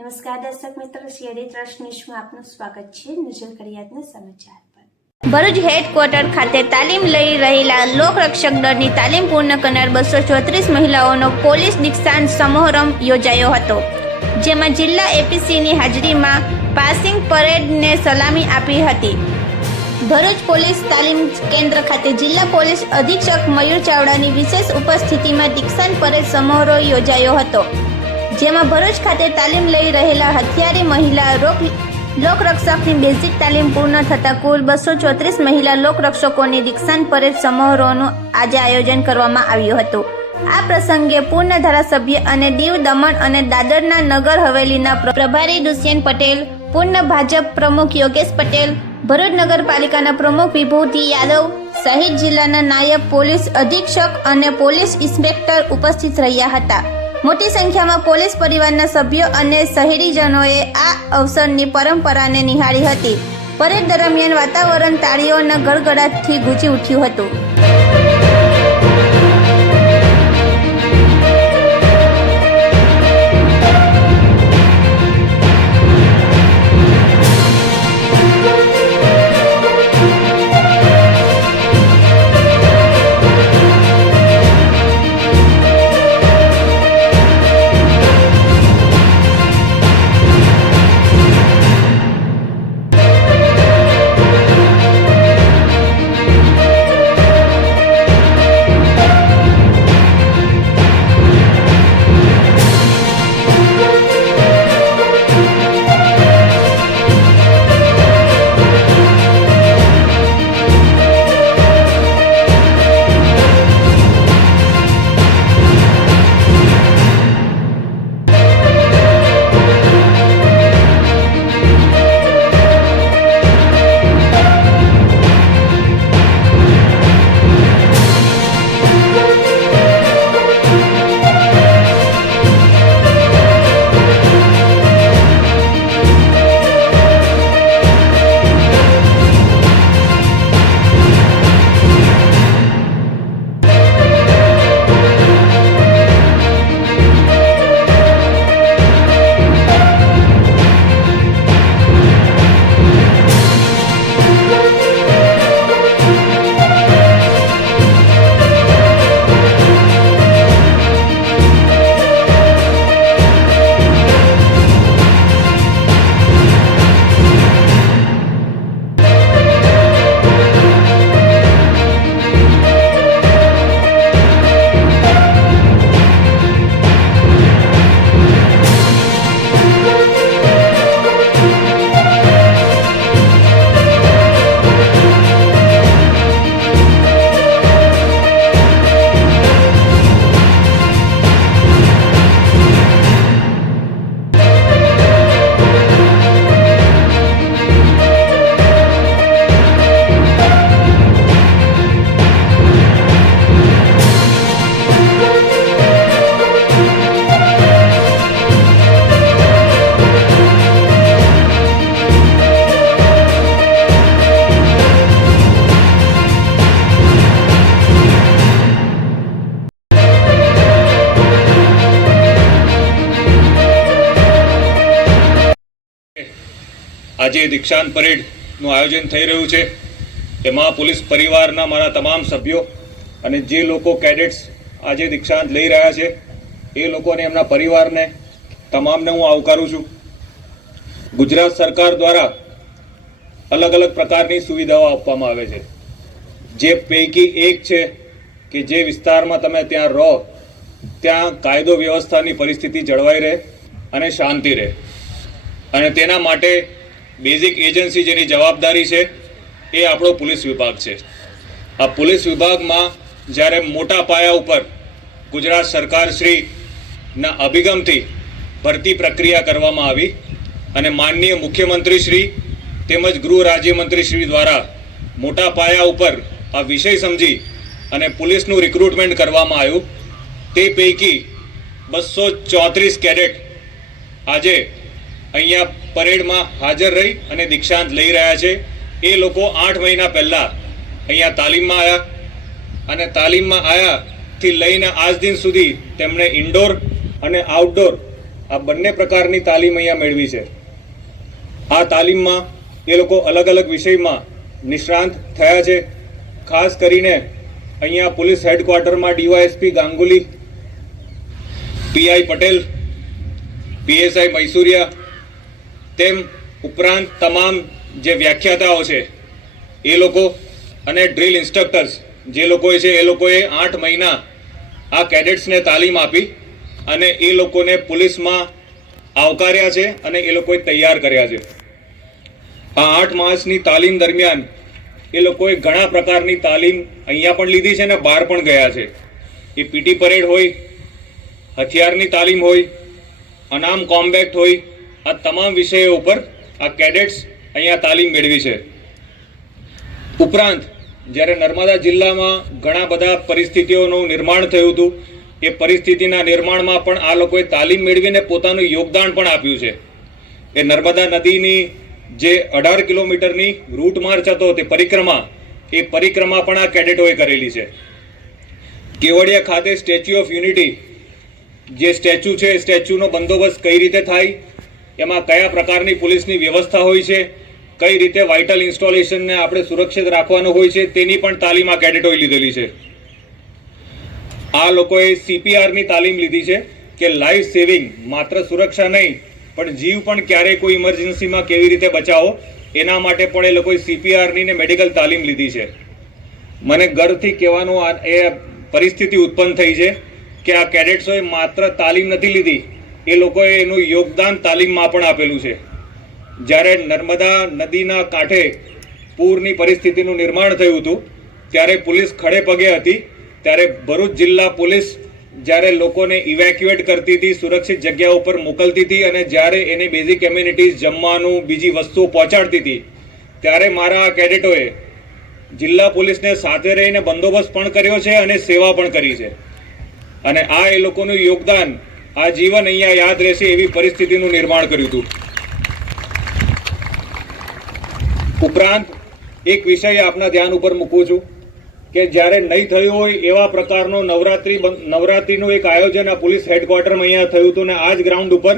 નમસ્કાર દર્શક મિત્રો, સીઆઈડી ટ્રસ્ટ ન્યૂઝમાં આપનું સ્વાગત છે। નજર કરીએ આજના સમાચાર પર। ભરૂચ હેડક્વાર્ટર ખાતે તાલીમ લઈ રહેલા લોકરક્ષક દળની તાલીમ પૂર્ણ કરનાર 234 મહિલાઓનો પોલીસ દીક્ષાંત સમારોહ યોજાયો હતો, જેમાં જિલ્લા એપીસીની હાજરીમાં પાસિંગ પરેડને સલામી આપી હતી। ભરૂચ પોલીસ તાલીમ કેન્દ્ર ખાતે જિલ્લા પોલીસ અધિક્ષક મયુર ચાવડાની વિશેષ ઉપસ્થિતિમાં દીક્ષાંત પરેડ સમારોહ યોજાયો હતો, જેમાં ભરૂચ ખાતે તાલીમ લઈ રહેલા હથિયારી મહિલા લોકરક્ષકની બેઝિક તાલીમ પૂર્ણ થતા કુલ 234 મહિલા લોકરક્ષકોની દીક્ષાંત પરેડ સમારોહનું આજે આયોજન કરવામાં આવ્યું હતું। આ પ્રસંગે પૂર્ણ ધારાસભ્ય અને દીવ, દમણ અને દાદરના નગર હવેલીના પ્રભારી દુષ્યંત પટેલ, પૂર્ણ ભાજપ પ્રમુખ યોગેશ પટેલ, ભરૂચ નગરપાલિકાના પ્રમુખ વિભૂતિ યાદવ સહિત જિલ્લાના નાયબ પોલીસ અધિક્ષક અને પોલીસ ઇન્સ્પેક્ટર ઉપસ્થિત રહ્યા હતા। મોટી સંખ્યામાં પોલીસ પરિવારના સભ્યો અને શહેરીજનોએ આ અવસરની પરંપરાને નિહાળી હતી। પરેડ દરમિયાન વાતાવરણ તાળીઓના ગડગડાટથી ગૂંજી ઉઠ્યું હતું। આજે દીક્ષાંત પરેડનું આયોજન થઈ રહ્યું છે। એમાં પોલીસ પરિવારના મારા તમામ સભ્યો અને જે લોકો કેડેટ્સ આજે દીક્ષાંત લઈ રહ્યા છે એ લોકોને, એમના પરિવારને તમામને હું આવકારું છું। ગુજરાત સરકાર દ્વારા અલગ અલગ પ્રકારની સુવિધાઓ આપવામાં આવે છે, જે પૈકી એક છે કે જે વિસ્તારમાં તમે ત્યાં રહો ત્યાં કાયદો વ્યવસ્થાની પરિસ્થિતિ જળવાઈ રહે અને શાંતિ રહે, અને તેના માટે બેઝિક એજન્સી જેની જવાબદારી છે એ આપણો પોલીસ વિભાગ છે। આ પોલીસ વિભાગમાં જ્યારે મોટા પાયા ઉપર ગુજરાત સરકારશ્રીના અભિગમથી ભરતી પ્રક્રિયા કરવામાં આવી અને માનનીય મુખ્યમંત્રીશ્રી તેમજ ગૃહ રાજ્યમંત્રીશ્રી દ્વારા મોટા પાયા ઉપર આ વિષય સમજી અને પોલીસનું રિક્રુટમેન્ટ કરવામાં આવ્યું, તે પૈકી 234 કેડેટ આજે અહીંયા પરેડમાં હાજર રહી અને દીક્ષાંત લઈ રહ્યા છે। એ લોકો 8 મહિના પહેલાં અહીંયા તાલીમમાં આવ્યા અને તાલીમમાં આવ્યાથી લઈને આજ દિન સુધી તેમણે ઇન્ડોર અને આઉટડોર આ બંને પ્રકારની તાલીમ અહીંયા મેળવી છે. આ તાલીમમાં એ લોકો અલગ અલગ વિષયમાં નિષ્ણાંત થયા છે. ખાસ કરીને અહીંયા પોલીસ હેડક્વાર્ટરમાં DYSP Ganguly, PI Patel, PSI Maisuria તેમ ઉપરાંત તમામ જે વ્યાખ્યાતાઓ છે એ લોકો અને ડ્રીલ ઇન્સ્ટ્રક્ટર્સ જે લોકો છે એ લોકોએ 8 મહિના આ કેડેટ્સને તાલીમ આપી અને એ લોકોને પોલીસમાં આવકાર્યા છે અને એ લોકોએ તૈયાર કર્યા છે. આ 8 માસની તાલીમ દરમિયાન એ લોકોએ ઘણા પ્રકારની તાલીમ અહીંયા પણ લીધી છે અને બહાર પણ ગયા છે. એ પીટી પરેડ હોય, હથિયારની તાલીમ હોય, અનામ કોમ્બેક્ટ હોય, આ તમામ વિષયો ઉપર આ કેડેટ્સ અહીંયા તાલીમ મેળવી છે. ઉપરાંત જ્યારે નર્મદા જિલ્લામાં ઘણા બધા પરિસ્થિતિઓનું નિર્માણ થયું હતું, એ પરિસ્થિતિના નિર્માણમાં પણ આ લોકોએ તાલીમ મેળવીને પોતાનું યોગદાન પણ આપ્યું છે. એ નર્મદા નદીની જે 18 કિલોમીટરની રૂટ માર્ચ હતો તે પરિક્રમા, એ પરિક્રમા પણ આ કેડેટોએ કરેલી છે. કેવડિયા ખાતે સ્ટેચ્યુ ઓફ યુનિટી જે સ્ટેચ્યુ છે એ સ્ટેચ્યુનો બંદોબસ્ત કઈ રીતે થાય, એમાં કયા પ્રકારની પોલીસની વ્યવસ્થા હોય છે, કઈ રીતે વાઇટલ ઇન્સ્ટોલેશનને આપણે સુરક્ષિત રાખવાનું હોય છે, તેની પણ તાલીમ આ કેડેટોએ લીધેલી છે. આ લોકોએ CPRની તાલીમ લીધી છે કે લાઈફ સેવિંગ, માત્ર સુરક્ષા નહીં પણ જીવ પણ ક્યારેય કોઈ ઇમરજન્સીમાં કેવી રીતે બચાવો, એના માટે પણ એ લોકોએ CPRની ને મેડિકલ તાલીમ લીધી છે. મને ગર્વથી કહેવાનું એ પરિસ્થિતિ ઉત્પન્ન થઈ છે કે આ કેડેટ્સોએ માત્ર તાલીમ નથી લીધી, એ લોકોએ એનું યોગદાન તાલીમમાં પણ આપેલું છે. જ્યારે નર્મદા નદીના કાંઠે પૂરની પરિસ્થિતિનું નિર્માણ થયું હતું ત્યારે પોલીસ ખડે પગે હતી. ત્યારે ભરૂચ જિલ્લા પોલીસ જ્યારે લોકોને ઇવેક્યુએટ કરતી હતી, સુરક્ષિત જગ્યા ઉપર મોકલતી હતી અને જ્યારે એને બેઝિક એમ્યુનિટીઝ, જમવાનું, બીજી વસ્તુઓ પહોંચાડતી હતી, ત્યારે મારા આ કેડેટોએ જિલ્લા પોલીસને સાથે રહીને બંદોબસ્ત પણ કર્યો છે અને સેવા પણ કરી છે. અને આ એ લોકોનું યોગદાન આ જીવન અહીંયા યાદ રહેશે એવી પરિસ્થિતિનું નિર્માણ કર્યું હતું. ઉપરાંત એક વિષય આપના ધ્યાન ઉપર મૂકું છું કે જ્યારે નહીં થયું હોય એવા પ્રકારનો નવરાત્રીનું એક આયોજન આ પોલીસ હેડક્વાર્ટરમાં અહીંયા થયું હતું. ને આ જ ગ્રાઉન્ડ ઉપર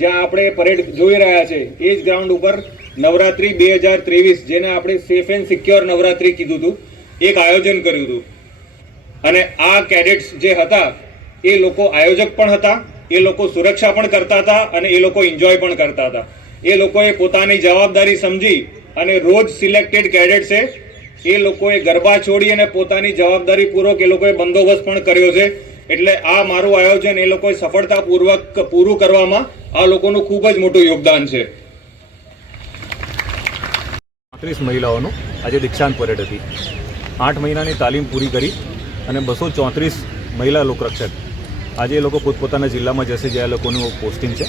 જ્યાં આપણે પરેડ જોઈ રહ્યા છે એ જ ગ્રાઉન્ડ ઉપર નવરાત્રી 2023, જેને આપણે સેફ એન્ડ સિક્યોર નવરાત્રી કીધું હતું, એક આયોજન કર્યું હતું. અને આ કેડેટ્સ જે હતા એ લોકો આયોજક પણ હતા, એ લોકો સુરક્ષા પણ કરતા હતા અને એ લોકો એન્જોય પણ કરતા હતા. એ લોકોએ પોતાની જવાબદારી સમજી અને રોજ સિલેક્ટેડ કેડેટ્સે એ લોકોએ ગરબા છોડી અને પોતાની જવાબદારી પૂર્વક એ લોકોએ બંદોબસ્ત પણ કર્યો છે. એટલે આ મારું આયોજન એ લોકોએ સફળતાપૂર્વક પૂરું કરવામાં આ લોકોનું ખૂબ જ મોટું યોગદાન છે. 35 મહિલાઓનું આજે દીક્ષાંત પરેડ હતી. 8 મહિનાની તાલીમ પૂરી કરી અને 234 મહિલા લોકરક્ષક આજે એ લોકો પોતપોતાના જિલ્લામાં જશે જ્યાં એ લોકોનું પોસ્ટિંગ છે.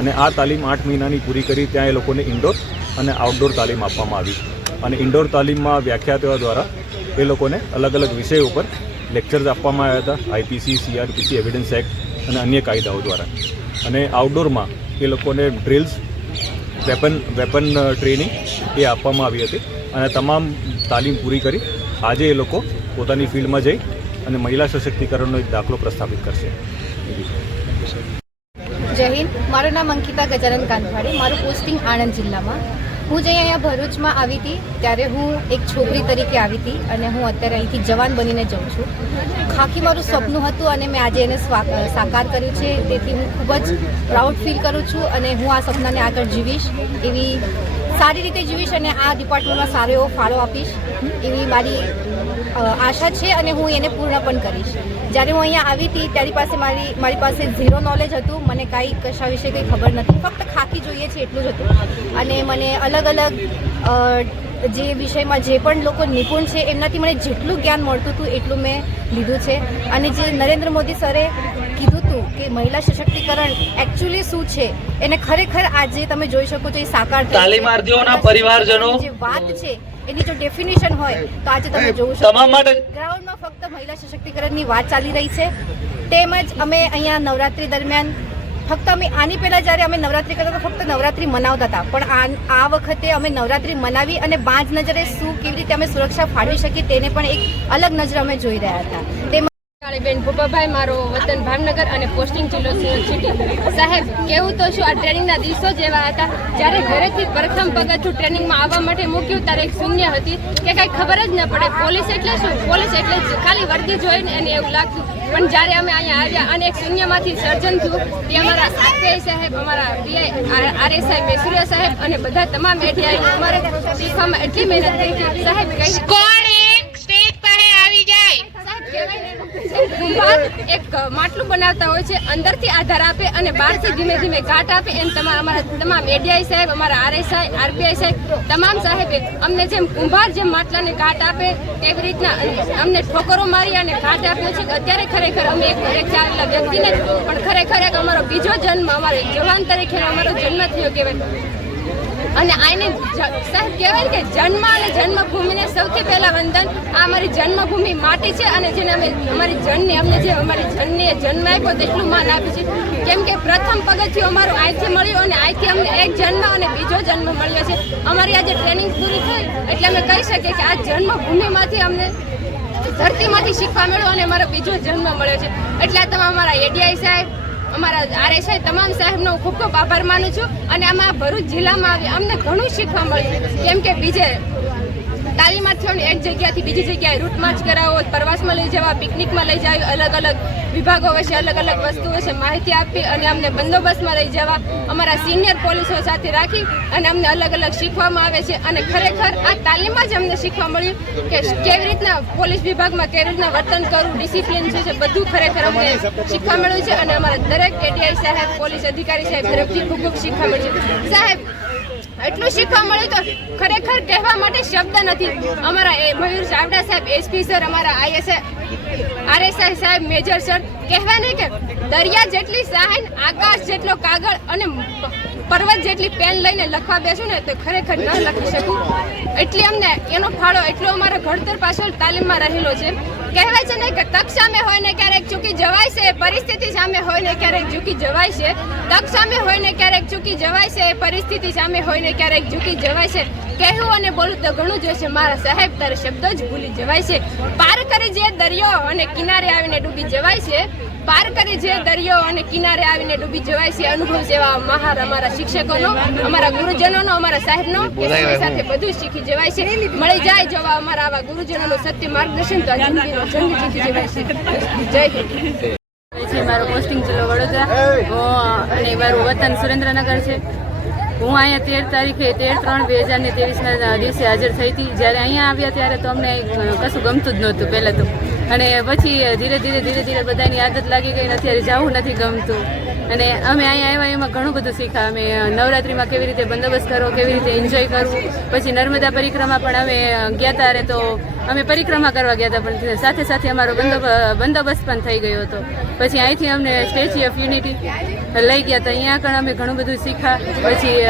અને આ તાલીમ 8 મહિનાની પૂરી કરી ત્યાં એ લોકોને ઇન્ડોર અને આઉટડોર તાલીમ આપવામાં આવી. અને ઇન્ડોર તાલીમમાં વ્યાખ્યાતાઓ દ્વારા એ લોકોને અલગ અલગ વિષયો ઉપર લેક્ચર્સ આપવામાં આવ્યા હતા, IPC, CRPC, એવિડન્સ એક્ટ અને અન્ય કાયદાઓ દ્વારા. અને આઉટડોરમાં એ લોકોને ડ્રિલ્સ, વેપન ટ્રેનિંગ એ આપવામાં આવી હતી. અને તમામ તાલીમ પૂરી કરી આજે એ લોકો પોતાની ફિલ્ડમાં જઈ અને મહિલા સશક્તિકરણનો એક દાખલો પ્રસ્થાપિત કરશે. જય હિન્દ. મારું નામ અંકિતા ગજાનન કાંથવાડી. મારું પોસ્ટિંગ આણંદ જિલ્લામાં. હું જે અહીંયા ભરૂચમાં આવી હતી ત્યારે હું એક છોકરી તરીકે આવી હતી અને હું અત્યારે અહીંથી જવાન બનીને જઉં છું. ખાખી મારું સપનું હતું અને મેં આજે એને સાકાર કર્યું છે. તેથી હું ખૂબ જ પ્રાઉડ ફીલ કરું છું અને હું આ સપનાને આગળ જીવીશ, એવી સારી રીતે જીવીશ અને આ ડિપાર્ટમેન્ટમાં સારો એવો ફાળો આપીશ એવી મારી આશા છે અને હું એને પૂર્ણ પણ કરીશ. જ્યારે હું અહીંયા આવી હતી ત્યારે મારી પાસે ઝીરો નોલેજ હતું. મને કાંઈ કશા વિશે કંઈ ખબર નથી, ફક્ત ખાખી જોઈએ છે એટલું જ હતું. અને મને અલગ અલગ જે વિષયમાં જે પણ લોકો નિપુણ છે એમનાથી મને જેટલું જ્ઞાન મળતું હતું એટલું મેં લીધું છે. અને જે નરેન્દ્ર મોદી સરે કીધું હતું કે મહિલા સશક્તિકરણ એકચ્યુઅલી શું છે એને ખરેખર આજે તમે જોઈ શકો છો એ સાકાર તાલીમાર્થીઓના પરિવારજનો જે વાત છે એની જો ડેફિનેશન હોય તો આજે તમે જોઈ શકો તમામ માટે ગ્રાઉન્ડમાં ફક્ત મહિલા સશક્તિકરણની વાત ચાલી રહી છે. તેમજ અમે અહીંયા નવરાત્રી દરમિયાન ફક્ત અમે આની પહેલાં જ્યારે અમે નવરાત્રી કરતા તો ફક્ત નવરાત્રી મનાવતા હતા, પણ આ વખતે અમે નવરાત્રી મનાવી અને બાજ નજરે કેવી રીતે અમે સુરક્ષા ફાળવી શકીએ તેને પણ એક અલગ નજર અમે જોઈ રહ્યા હતા. માળીબેન ભૂપાભાઈ, મારો વતન ભાવનગર અને પોસ્ટિંગ જિલ્લો સુરત સિટી. સાહેબ, કેવું તો શું, આ ટ્રેનિંગના દિવસો જેવા હતા. જ્યારે ઘરેથી પ્રથમ પગથિયું ટ્રેનિંગમાં આવવા માટે મૂક્યું ત્યારે એક શૂન્ય હતી કે કાંઈ ખબર જ ન પડે. પોલીસ એટલે શું, પોલીસ એટલે ખાલી વર્દી જોઈને એને એવું લાગતું. પણ જ્યારે અમે અહીંયા આવ્યા અને એક શૂન્યમાંથી સર્જન થયું, તે અમારા આરપીઆઈ સાહેબ, અમારા પીઆઈ આરએસઆઈ મેસુરિયા સાહેબ અને બધા તમામ એડીઆઈ અમારે શીખવામાં એટલી મહેનત કરી કે સાહેબ એક માટલું બનાવતા હોય છે, અંદરથી આધાર આપે અને બહારથી ધીમે ધીમે ઘાટ આપે. એમ અમારા તમામ એડીઆઈ સાહેબ, અમારા આરએસઆઈ, આરપીઆઈ સાહેબ, તમામ સાહેબે અમને જેમ કુંભાર જેમ માટલાને ઘાટ આપે એવી રીતના અમને ઠોકરો મારી અને ઘાટ આપ્યો છે. અત્યારે ખરેખર અમે એક ઘરેથી આવેલા વ્યક્તિને પણ ખરેખર એક અમારો બીજો જન્મ, અમારો જવાન તરીકે અમારો જન્મ થયો કહેવાય. અને આને સાહેબ કહેવાય કે જન્મ અને જન્મભૂમિને સૌથી પહેલા વંદન. આ અમારી જન્મભૂમિ માટી છે અને જેને અમે અમારી જનને અમને જે અમારી જનને જન્મ આપ્યો તેટલું માન આપ્યું છે. કેમ કે પ્રથમ પગથિયું અમારું અહીંથી મળ્યું અને અહીંથી અમને એક જન્મ અને બીજો જન્મ મળ્યો છે. અમારી આજે ટ્રેનિંગ પૂરી થઈ એટલે અમે કહી શકીએ કે આ જન્મભૂમિમાંથી અમને ધરતીમાંથી શીખવા મળ્યું અને અમારો બીજો જન્મ મળ્યો છે. એટલે આ તમામ અમારા એડીઆઈ સાહેબ, અમારા આરએસઆઈ તમામ સાહેબનો ખૂબ ખૂબ આભાર માનું છું. અને આમાં ભરૂચ જિલ્લામાં આવી અમને ઘણું શીખવા મળ્યું. કેમ કે બીજે તાલીમાર્થીઓને એક જગ્યાથી બીજી જગ્યાએ રૂટ માર્ચ કરાવો, પ્રવાસમાં લઈ જવા, પિકનિકમાં લઈ જવા, અલગ અલગ વિભાગો વિશે અલગ અલગ વસ્તુઓ વિશે માહિતી આપી અને અમને બંદોબસ્તમાં લઈ જવા, અમારા સિનિયર પોલીસો સાથે રાખી અને અમને અલગ અલગ શીખવામાં આવે છે. અને ખરેખર આ તાલીમમાં જ અમને શીખવા મળ્યું કે કેવી રીતના પોલીસ વિભાગમાં કેવી રીતના વર્તન કરવું, ડિસિપ્લિન છે, બધું ખરેખર અમને શીખવા મળ્યું છે. અને અમારા દરેક એટીઆઈ સાહેબ, પોલીસ અધિકારી સાહેબ તરફથી ખૂબ ખૂબ શીખવા મળ્યું છે. સાહેબ, એટલું શીખવા મળ્યું તો ખરેખર કહેવા માટે શબ્દ નથી. અમારા મયુર ચાવડા સાહેબ, એસપી સર, અમારા આરએસઆઈ સાહેબ, મેજર સર, કહેવાય ને કે દરિયા જેટલી સહાય, આકાશ જેટલો કાગળ અને પર્વત જેટલી પેન લઈને લખવા બેસું ને તો ખરેખર ન લખી શકું. એટલી અમને એનો ફાળો એટલો અમારા ઘડતર પાછળ તાલીમમાં રહેલો છે. કહેવાય છે ને કે તક સામે હોય ને ક્યારેક ચૂકી જવાય છે, પરિસ્થિતિ સામે હોય ને ક્યારેક ઝૂકી જવાય છે. તક સામે હોય ને ક્યારેક ચૂકી જવાય છે, પરિસ્થિતિ સામે હોય ને ક્યારેક ઝૂકી જવાય છે. કહેવું અને બોલું તો ઘણું જ છે મારા સાહેબ, તારે શબ્દો જ ભૂલી જવાય છે. પાર કરી જે દરિયો અને કિનારે આવીને ડૂબી જવાય છે, પાર કરી જે દરિયો અને કિનારે આવીને ડૂબી જવાય છે. અનુભવ જેવા મહાર અમારા શિક્ષકોનો, અમારા ગુરુજનોનો, અમારા સાહેબનો સાથે બધું શીખી જવાય છે. મળી જાય જવા અમારા આવા ગુરુજનોનું સત્ય માર્ગદર્શન તો જિંદગીનો જંગ જીતી જવાય છે. જય હિન્દ. છે મારો પોસ્ટિંગ જિલ્લો વડોદરા અને મારું વતન સુરેન્દ્રનગર છે. હું અહીંયા 13 તારીખે 13/3/2023ના દિવસે હાજર થઈ હતી. જ્યારે અહીંયા આવ્યા ત્યારે તો અમને કશું ગમતું જ નહોતું પહેલાં તો, અને પછી ધીરે ધીરે બધાની આદત લાગી ગઈ. અત્યારે જવું નથી ગમતું અને અમે અહીંયા આવ્યા એમાં ઘણું બધું શીખ્યા. અમે નવરાત્રિમાં કેવી રીતે બંદોબસ્ત કરવો, કેવી રીતે એન્જોય કરવું. પછી નર્મદા પરિક્રમા પણ અમે ગયા હતા અરે તો અમે પરિક્રમા કરવા ગયા હતા, પણ સાથે સાથે અમારો બંદોબસ્ત પણ થઈ ગયો હતો. પછી અહીંથી અમને સ્ટેચ્યુ ઓફ યુનિટી લઈ ગયા હતા. અહીંયા પણ અમે ઘણું બધું શીખ્યા. પછી